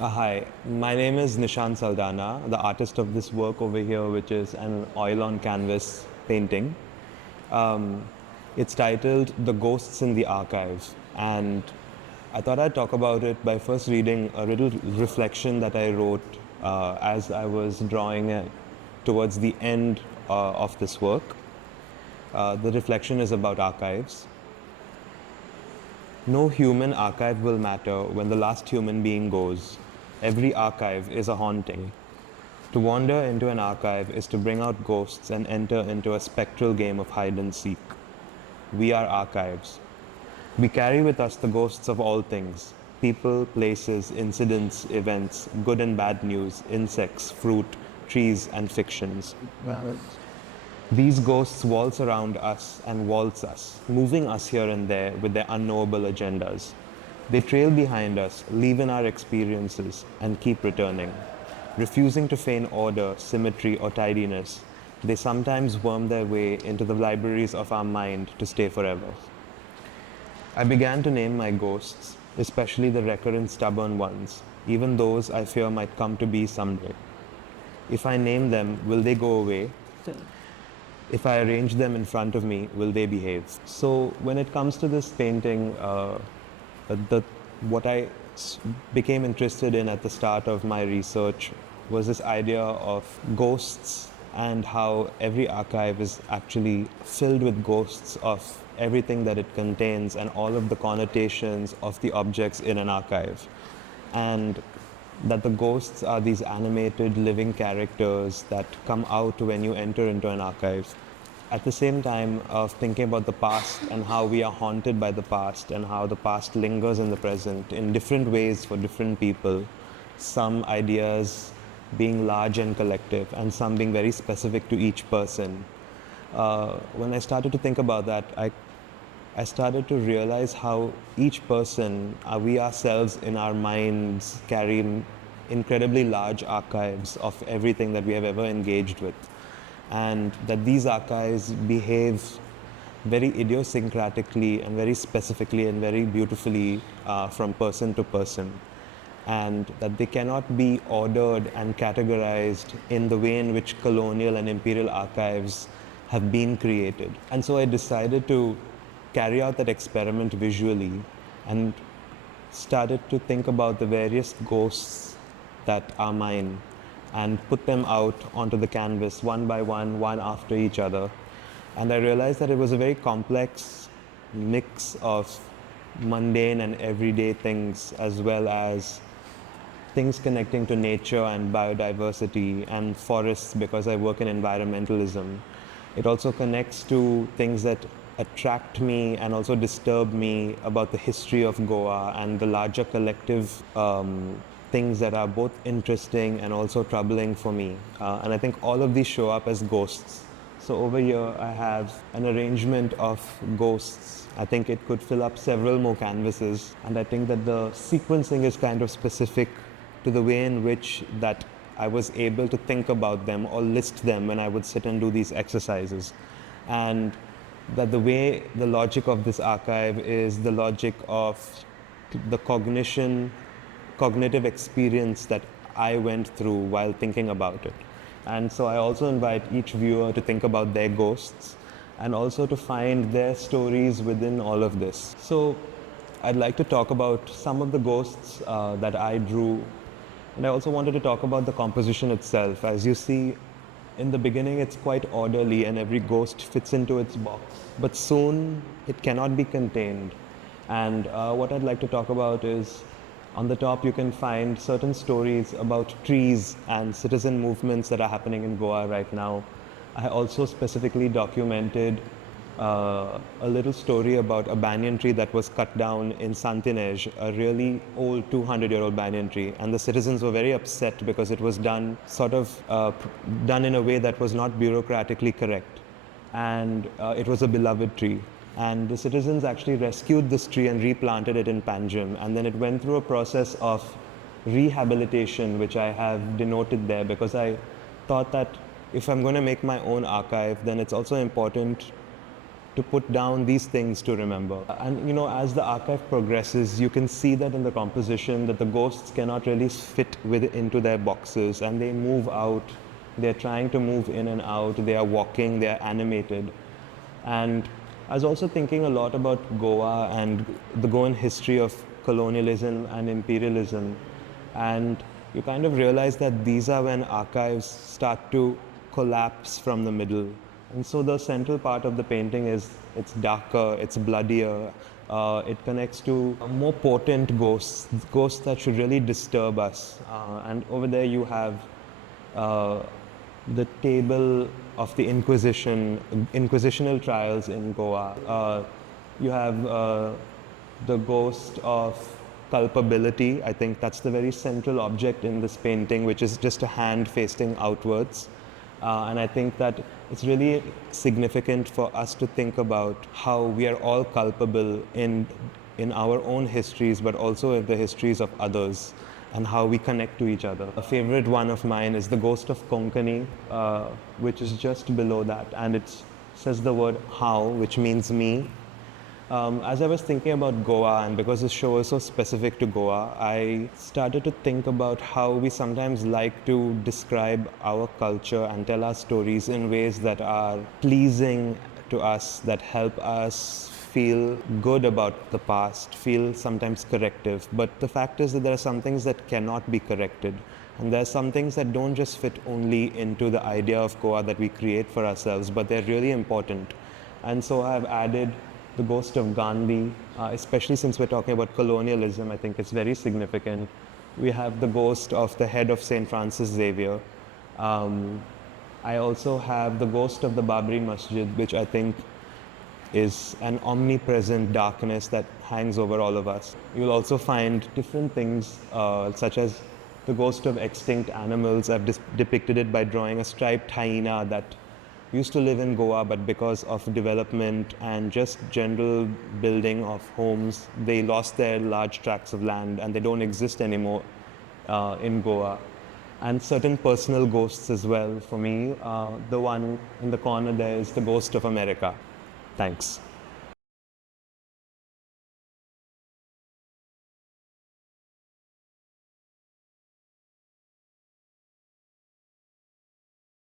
Hi, my name is Nishant Saldanha, the artist of this work over here, which is an oil on canvas painting. It's titled The Ghosts in the Archives, and I thought I'd talk about it by first reading a little reflection that I wrote as I was drawing it towards the end of this work. The reflection is about archives. No human archive will matter when the last human being goes. Every archive is a haunting. To wander into an archive is to bring out ghosts and enter into a spectral game of hide and seek. We are archives. We carry with us the ghosts of all things: people, places, incidents, events, good and bad news, insects, fruit, trees, and fictions. These ghosts waltz around us and waltz us, moving us here and there with their unknowable agendas. They trail behind us, leave in our experiences, and keep returning. Refusing to feign order, symmetry, or tidiness, they sometimes worm their way into the libraries of our mind to stay forever. I began to name my ghosts, especially the recurrent stubborn ones, even those I fear might come to be someday. If I name them, will they go away? If I arrange them in front of me, will they behave? So when it comes to this painting, the what I became interested in at the start of my research was this idea of ghosts and how every archive is actually filled with ghosts of everything that it contains and all of the connotations of the objects in an archive. And that the ghosts are these animated living characters that come out when you enter into an archive. At the same time of thinking about the past and how we are haunted by the past and how the past lingers in the present in different ways for different people, some ideas being large and collective and some being very specific to each person. When I started to think about that, I started to realize how each person, we ourselves in our minds, carry incredibly large archives of everything that we have ever engaged with. And that these archives behave very idiosyncratically and very specifically and very beautifully from person to person. And that they cannot be ordered and categorized in the way in which colonial and imperial archives have been created. And so I decided to carry out that experiment visually and started to think about the various ghosts that are mine and put them out onto the canvas one by one after each other. And I realized that it was a very complex mix of mundane and everyday things, as well as things connecting to nature and biodiversity and forests, because I work in environmentalism. It also connects to things that attract me and also disturb me about the history of Goa and the larger collective things that are both interesting and also troubling for me. And I think all of these show up as ghosts. So over here I have an arrangement of ghosts. I think it could fill up several more canvases, and I think that the sequencing is kind of specific to the way in which that I was able to think about them or list them when I would sit and do these exercises. And that the way the logic of this archive is the logic of the cognitive experience that I went through while thinking about it. And so I also invite each viewer to think about their ghosts and also to find their stories within all of this. So I'd like to talk about some of the ghosts that I drew, and I also wanted to talk about the composition itself. As you see, in the beginning it's quite orderly and every ghost fits into its box, but soon it cannot be contained. And what I'd like to talk about is, on the top you can find certain stories about trees and citizen movements that are happening in Goa right now. I also specifically documented a little story about a banyan tree that was cut down in Santinej, a really old 200-year-old banyan tree, and the citizens were very upset because it was done done in a way that was not bureaucratically correct, and it was a beloved tree. And the citizens actually rescued this tree and replanted it in Panjim, and then it went through a process of rehabilitation, which I have denoted there, because I thought that if I'm going to make my own archive, then it's also important to put down these things to remember. And as the archive progresses, you can see that in the composition that the ghosts cannot really fit into their boxes, and they move out. They're trying to move in and out. They are walking. They are animated. And I was also thinking a lot about Goa and the Goan history of colonialism and imperialism. And you kind of realize that these are when archives start to collapse from the middle. And so the central part of the painting is it's darker, it's bloodier, it connects to more potent ghosts that should really disturb us. And over there you have the table of the inquisitional trials in Goa. You have the ghost of culpability. I think that's the very central object in this painting, which is just a hand facing outwards. And I think that it's really significant for us to think about how we are all culpable in our own histories, but also in the histories of others, and how we connect to each other. A favorite one of mine is the ghost of Konkani, which is just below that, and it says the word how, which means me. As I was thinking about Goa, and because this show is so specific to Goa, I started to think about how we sometimes like to describe our culture and tell our stories in ways that are pleasing to us, that help us feel good about the past, feel sometimes corrective. But the fact is that there are some things that cannot be corrected. And there are some things that don't just fit only into the idea of Goa that we create for ourselves, but they're really important. And so I've added the ghost of Gandhi, especially since we're talking about colonialism. I think it's very significant. We have the ghost of the head of St. Francis Xavier. I also have the ghost of the Babri Masjid, which I think is an omnipresent darkness that hangs over all of us. You'll also find different things, such as the ghost of extinct animals. I've depicted it by drawing a striped hyena that used to live in Goa, but because of development and just general building of homes, they lost their large tracts of land and they don't exist anymore in Goa. And certain personal ghosts as well for me. The one in the corner there is the ghost of America. Thanks.